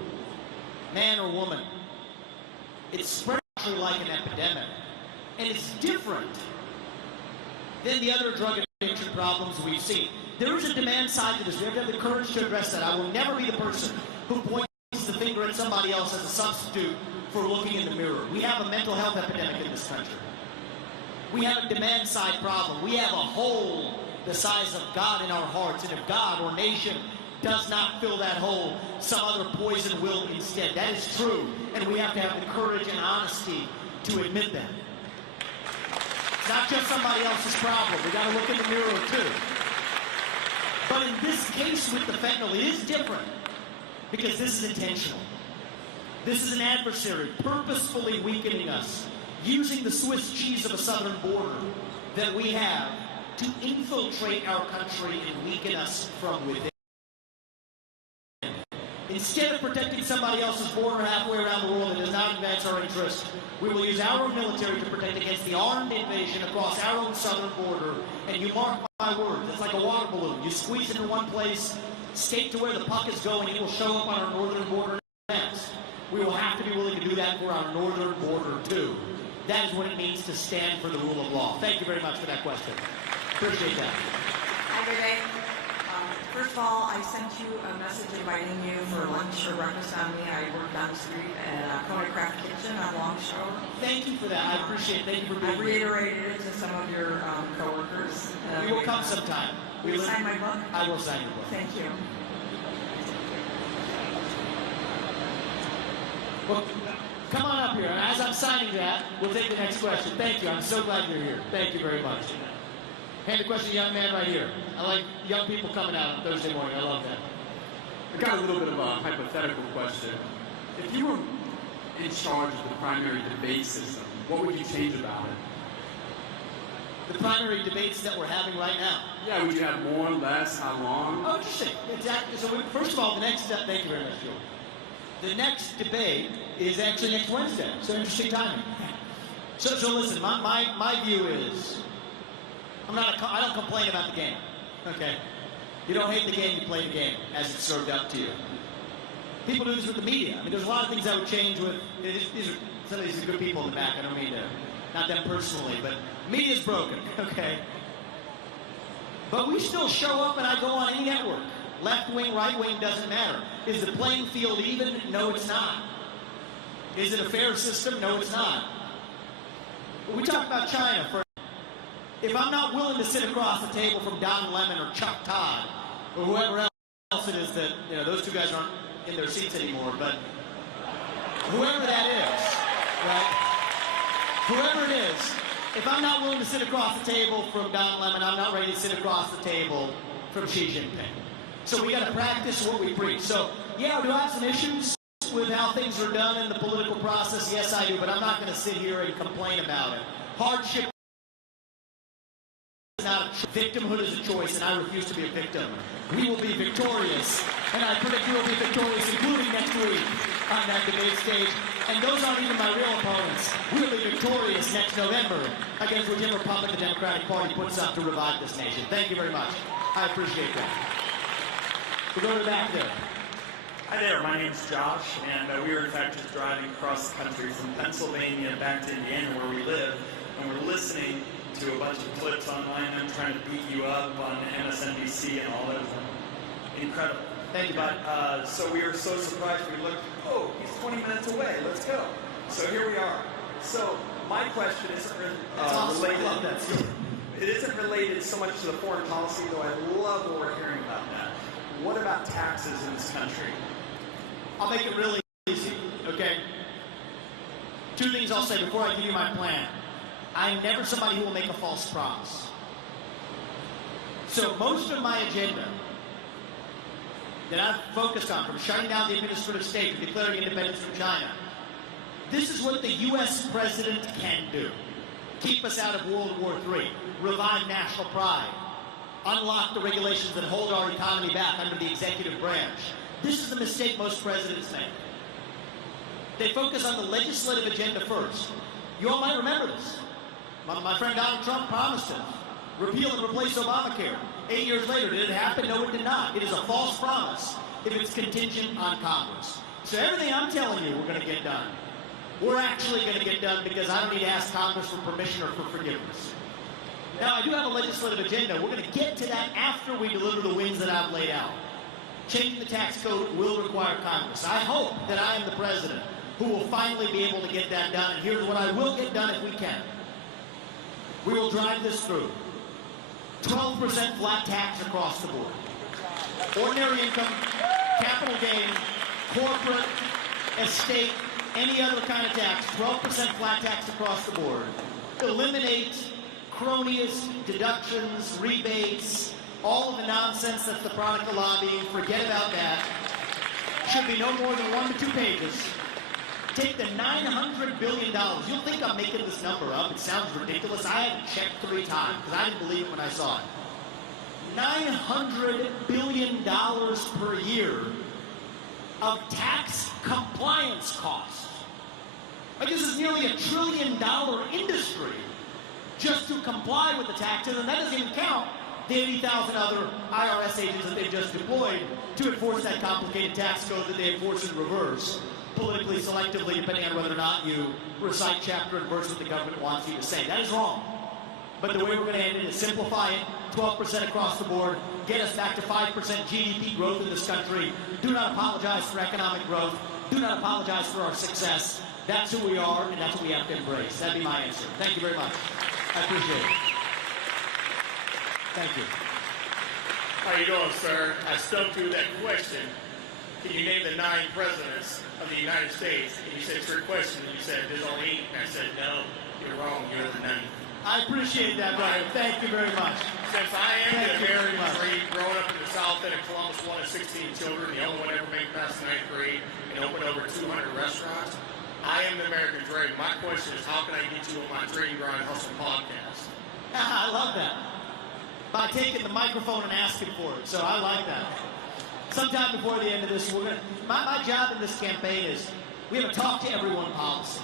man or woman. It's spread like an epidemic. And it's different than the other drug addiction problems we've seen. There is a demand side to this. We have to have the courage to address that. I will never be the person who points the finger at somebody else as a substitute for looking in the mirror. We have a mental health epidemic in this country. We have a demand side problem. We have a hole the size of God in our hearts. And if God or nation does not fill that hole, some other poison will instead. That is true. And we have to have the courage and honesty to admit that. It's not just somebody else's problem. We got to look in the mirror too. But in this case with the fentanyl, it is different because this is intentional. This is an adversary purposefully weakening us, using the Swiss cheese of a southern border that we have to infiltrate our country and weaken us from within. Instead of protecting somebody else's border halfway around the world that does not advance our interest, we will use our military to protect against the armed invasion across our own southern border. And you mark my words, it's like a water balloon. You squeeze it in one place, skate to where the puck is going, it will show up on our northern border next. We will have to be willing to do that for our northern border too. That is what it means to stand for the rule of law. Thank you very much for that question. Appreciate that. Hi, Vivek. First of all, I sent you a message inviting you for lunch or breakfast on me. I work down the street at Kona Craft Kitchen on Longshore. Thank you for that. I appreciate it. Thank you for I being here. reiterated it to some of your coworkers. We will come sometime. Will you sign my book? I will sign your book. Thank you. Well, come on up here. As I'm signing that, we'll take the next question. Thank you. I'm so glad you're here. Thank you very much. Hand the question to young man right here. I like young people coming out on Thursday morning. I love that. I got a little bit of a hypothetical question. If you were in charge of the primary debate system, what would you change about it? The primary debates that we're having right now. Yeah, would you have more, less, how long? Oh, interesting. Exactly. So first of all, the next step, thank you very much, Joe. The next debate is actually next Wednesday. So interesting timing. So listen, my view is, I don't complain about the game, okay? You don't hate the game, you play the game as it's served up to you. People do this with the media. I mean, there's a lot of things I would change with, some of these are good people in the back, I don't mean to, not them personally, but media's broken, okay? But we still show up and I go on any network. Left wing, right wing, doesn't matter. Is the playing field even? No, it's not. Is it a fair system? No, it's not. We talk about China for. If I'm not willing to sit across the table from Don Lemon or Chuck Todd or whoever else it is that, those two guys aren't in their seats anymore, but whoever that is, right? Whoever it is, if I'm not willing to sit across the table from Don Lemon, I'm not ready to sit across the table from Xi Jinping. So we got to practice what we preach. So, yeah, do I have some issues with how things are done in the political process? Yes, I do, but I'm not going to sit here and complain about it. Hardship is not a victimhood is a choice, and I refuse to be a victim. We will be victorious, and I predict we will be victorious, including next week on that debate stage. And those aren't even my real opponents. We will be victorious next November against whichever puppet the Democratic Party puts up to revive this nation. Thank you very much. I appreciate that. We'll go to the back there. Hi there, my name's Josh, and we were in fact just driving across the country from Pennsylvania back to Indiana where we live, and we're listening to a bunch of clips online and them trying to beat you up on MSNBC and all that. Incredible. Thank you, But so we were so surprised we looked, oh, he's 20 minutes away, let's go. So here we are. So my question isn't awesome. related. I love that. It isn't related so much to the foreign policy, though I love what we're hearing about that. What about taxes in this country? I'll make it really easy, okay? Two things I'll say before I give you my plan. I'm never somebody who will make a false promise. So most of my agenda that I've focused on, from shutting down the administrative state to declaring independence from China, this is what the U.S. president can do. Keep us out of World War III, revive national pride, unlock the regulations that hold our economy back under the executive branch. This is the mistake most presidents make. They focus on the legislative agenda first. You all might remember this. My friend Donald Trump promised it. Repeal and replace Obamacare. 8 years later, did it happen? No, it did not. It is a false promise if it's contingent on Congress. So everything I'm telling you we're going to get done, we're actually going to get done because I don't need to ask Congress for permission or for forgiveness. Now, I do have a legislative agenda. We're going to get to that after we deliver the wins that I've laid out. Changing the tax code will require Congress. I hope that I am the president who will finally be able to get that done. And here's what I will get done if we can. We will drive this through. 12% flat tax across the board. Ordinary income, capital gain, corporate, estate, any other kind of tax, 12% flat tax across the board. Eliminate cronyist, deductions, rebates, all of the nonsense that's the product of lobbying. Forget about that. Should be no more than 1 to 2 pages. Take the $900 billion. You'll think I'm making this number up. It sounds ridiculous. I had to check 3 times because I didn't believe it when I saw it. $900 billion per year of tax compliance costs. Like, this is nearly $1 trillion industry just to comply with the taxes, and that doesn't even count the 80,000 other IRS agents that they've just deployed to enforce that complicated tax code that they enforce in reverse, politically selectively, depending on whether or not you recite chapter and verse what the government wants you to say. That is wrong. But the way we're going to end it is simplify it, 12% across the board, get us back to 5% GDP growth in this country. Do not apologize for economic growth. Do not apologize for our success. That's who we are, and that's what we have to embrace. That'd be my answer. Thank you very much. I appreciate it. Thank you. How you doing, sir? I stumped you with that question. Can you name the 9 presidents of the United States? And you said, trick question, and you said, there's only 8. And I said, no, you're wrong. You're the 9th. I appreciate that, brother. Thank you very much. Since I am Thank the you very American much. dream, growing up in the South End of Columbus, one of 16 children, the only one ever made it past the 9th grade, and opened over 200 restaurants, I am the American dream. My question is, how can I get you on my Dream Grind Hustle podcast? I love that. By taking the microphone and asking for it. So I like that. Sometime before the end of this, we're gonna. My job in this campaign is we have a talk to everyone policy.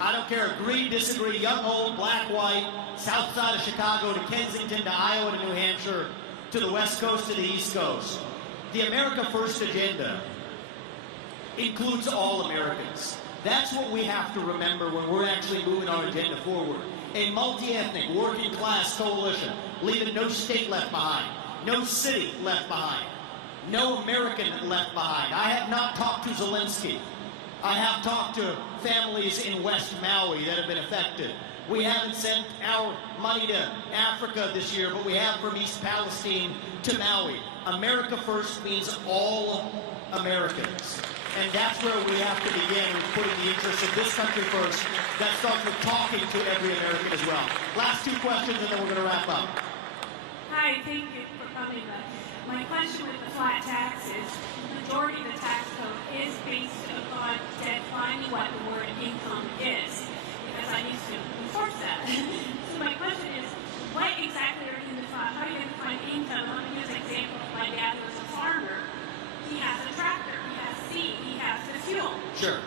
I don't care, agree, disagree, young, old, black, white, south side of Chicago to Kensington to Iowa to New Hampshire to the West Coast to the East Coast. The America First agenda includes all Americans. That's what we have to remember when we're actually moving our agenda forward. A multi-ethnic, working-class coalition, leaving no state left behind, no city left behind, no American left behind. I have not talked to Zelensky. I have talked to families in West Maui that have been affected. We haven't sent our money to Africa this year, but we have from East Palestine to Maui. America First means all Americans. And that's where we have to begin with putting the interests of this country first. That starts with talking to every American as well. Last 2 questions, and then we're going to wrap up. Hi, thank you for coming. My question with the flat tax is, the majority of the tax code is based upon defining what the word income is, because I used to enforce that. So my question is, what exactly are you going to define? How are you going to define income? Let me use an example. My dad was a farmer. He has a tractor. He has seed. He has the fuel. Sure.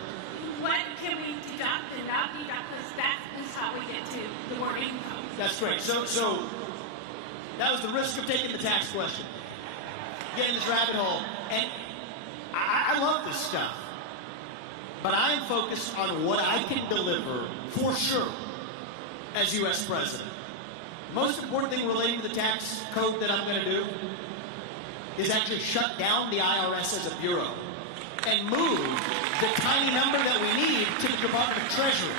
What can we deduct and not deduct? Because that is how we get to the word income. That's great. So that was the risk of taking the tax question. Getting this rabbit hole. And I love this stuff. But I am focused on what I can deliver for sure as U.S. President. Most important thing relating to the tax code that I'm going to do is actually shut down the IRS as a bureau and move the tiny number that we need to the Department of Treasury.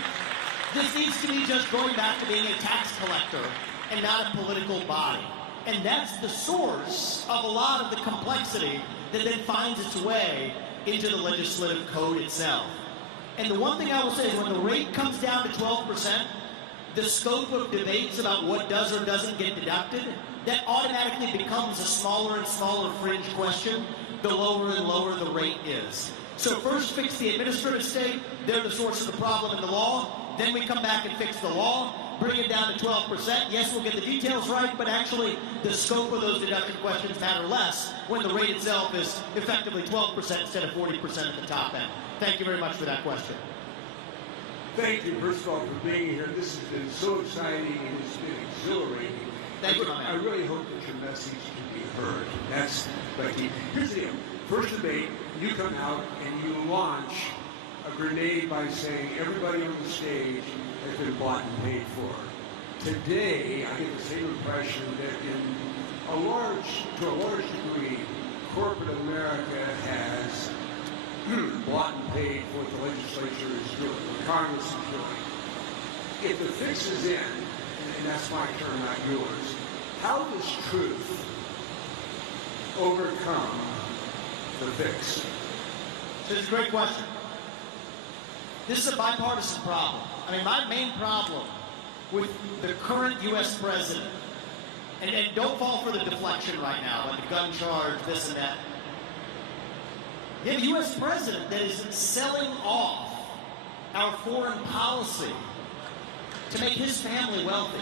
This needs to be just going back to being a tax collector and not a political body. And that's the source of a lot of the complexity that then finds its way into the legislative code itself. And the one thing I will say is when the rate comes down to 12%, the scope of debates about what does or doesn't get deducted, that automatically becomes a smaller and smaller fringe question the lower and lower the rate is. So first fix the administrative state, they're the source of the problem in the law, then we come back and fix the law, bring it down to 12%. Yes, we'll get the details right, but actually the scope of those deduction questions matter less when the rate itself is effectively 12% instead of 40% at the top end. Thank you very much for that question. Thank you, first of all, for being here. This has been so exciting and it's been exhilarating. Thank you, my man. I really hope that your message can be heard. That's the key. Here's the deal. First debate, you come out and you launch a grenade by saying everybody on the stage has been bought and paid for. Today, I get the same impression that to a large degree, corporate America has bought and paid for what the legislature is doing, what Congress is doing. If the fix is in, and that's my term, not yours, how does truth overcome the fix? This is a great question. This is a bipartisan problem. I mean, my main problem with the current U.S. president, and don't fall for the deflection right now, like the gun charge, this and that. You have a U.S. president that is selling off our foreign policy to make his family wealthy.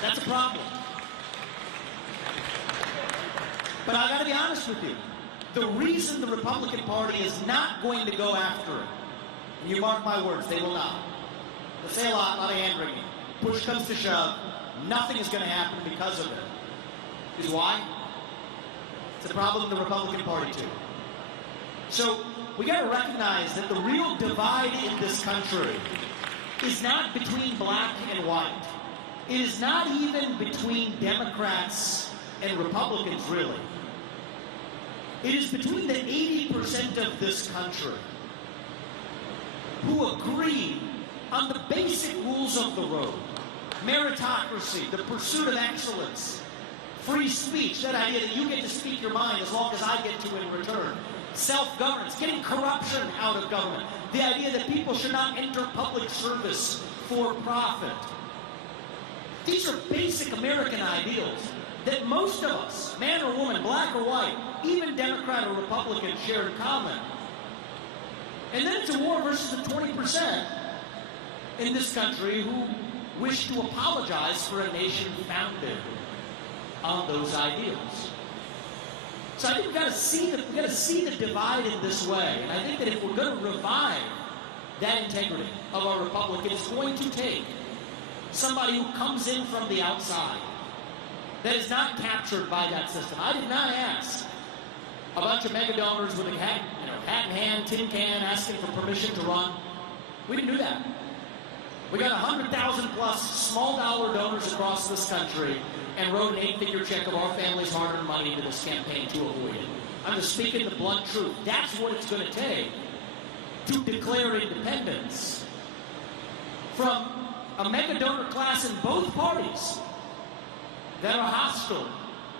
That's a problem. But I got to be honest with you. The reason the Republican Party is not going to go after it, and you mark my words, they will not. They'll say a lot of hand-wringing. Push comes to shove, nothing is going to happen because of it. Is why? It's a problem in the Republican Party, too. So we got to recognize that the real divide in this country is not between black and white. It is not even between Democrats and Republicans, really. It is between the 80% of this country who agree on the basic rules of the road. Meritocracy, the pursuit of excellence, free speech, that idea that you get to speak your mind as long as I get to in return. Self-governance, getting corruption out of government. The idea that people should not enter public service for profit. These are basic American ideals that most of us, man or woman, black or white, even Democrat or Republican, share in common. And then it's a war versus the 20% in this country who wish to apologize for a nation founded on those ideals. So I think we've got to see the divide in this way. And I think that if we're going to revive that integrity of our republic, it's going to take somebody who comes in from the outside, that is not captured by that system. I did not ask a bunch of mega donors with a hat in hand, tin can, asking for permission to run. We didn't do that. We got 100,000 plus small dollar donors across this country and wrote an 8-figure check of our family's hard-earned money into this campaign to avoid it. I'm just speaking the blunt truth. That's what it's going to take to declare independence from a mega donor class in both parties that are hostile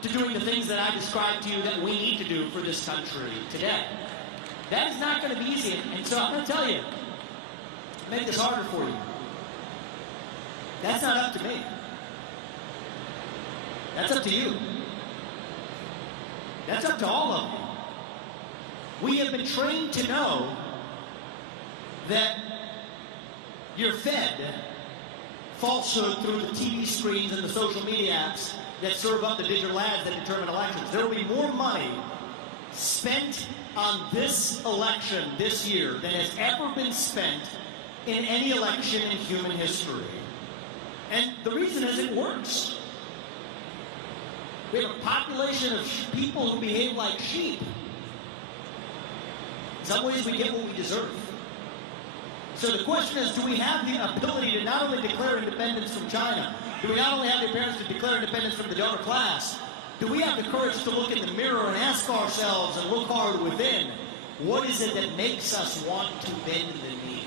to doing the things that I described to you that we need to do for this country today. That is not going to be easy. And so I'm going to tell you, make this harder for you. That's not up to me. That's up to you. That's up to all of you. We have been trained to know that you're fed falsehood through the TV screens and the social media apps that serve up the digital ads that determine elections. There will be more money spent on this election this year than has ever been spent in any election in human history. And the reason is it works. We have a population of people who behave like sheep. In some ways, we get what we deserve. So the question is, do we have the ability to not only declare independence from China, do we not only have the appearance to declare independence from the donor class, do we have the courage to look in the mirror and ask ourselves and look hard within, what is it that makes us want to bend the knee?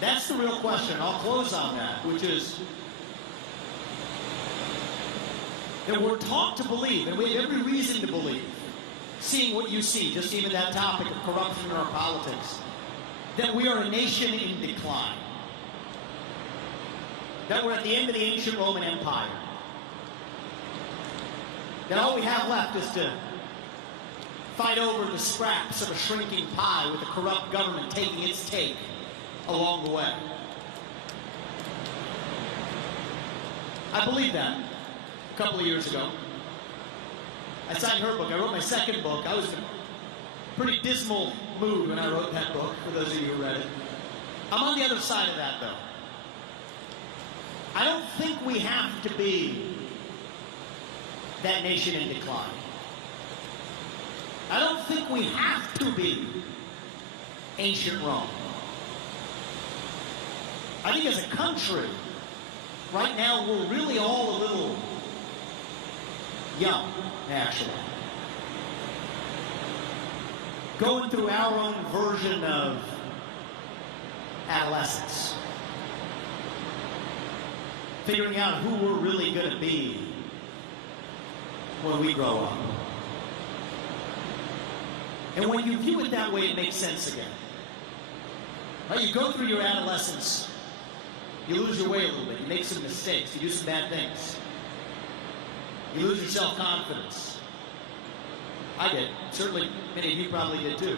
That's the real question. I'll close on that, which is that we're taught to believe, and we have every reason to believe, seeing what you see, just even that topic of corruption in our politics, that we are a nation in decline. That we're at the end of the ancient Roman Empire. That all we have left is to fight over the scraps of a shrinking pie with a corrupt government taking its take along the way. I believed that a couple of years ago. I signed her book. I wrote my second book. I was in a pretty dismal mood when I wrote that book, for those of you who read it. I'm on the other side of that, though. I don't think we have to be that nation in decline. I don't think we have to be ancient Rome. I think as a country, right now, we're really all a little young, actually. Going through our own version of adolescence. Figuring out who we're really going to be when we grow up. And when you view it that way, it makes sense again. Right? You go through your adolescence, you lose your way a little bit, you make some mistakes, you do some bad things. You lose your self-confidence. I did. Certainly, many of you probably did too.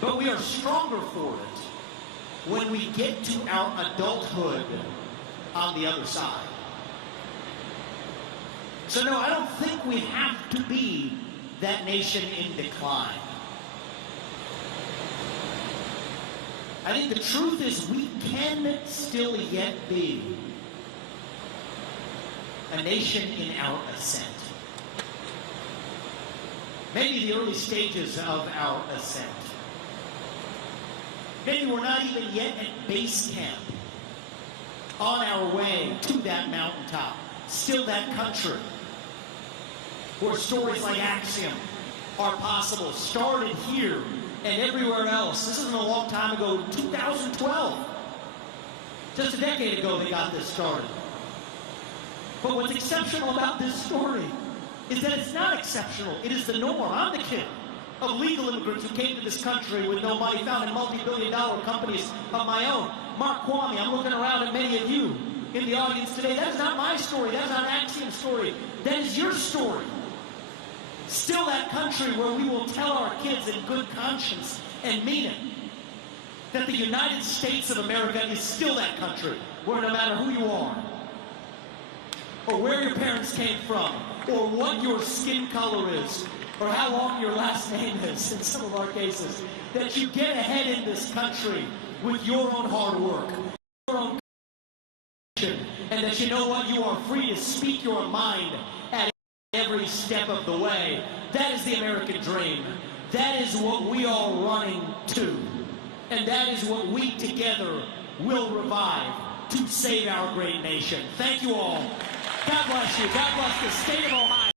But we are stronger for it when we get to our adulthood on the other side. So no, I don't think we have to be that nation in decline. I think the truth is we can still yet be a nation in our ascent. Maybe the early stages of our ascent. Maybe we're not even yet at base camp, on our way to that mountaintop. Still that country where stories like Axiom are possible, started here and everywhere else. This isn't a long time ago, 2012. Just a decade ago they got this started. But what's exceptional about this story is that it's not exceptional. It is the norm. I'm the kid of legal immigrants who came to this country with no money, founded multi-billion-dollar companies of my own. Mark Kwame, I'm looking around at many of you in the audience today. That is not my story. That is not Axiom's story. That is your story. Still that country where we will tell our kids in good conscience and mean it that the United States of America is still that country where no matter who you are, or where your parents came from, or what your skin color is, or how long your last name is in some of our cases, that you get ahead in this country with your own hard work, your own and that you know what, you are free to speak your mind at every step of the way. That is the American dream. That is what we are running to. And that is what we together will revive to save our great nation. Thank you all. God bless you. God bless the state of Ohio.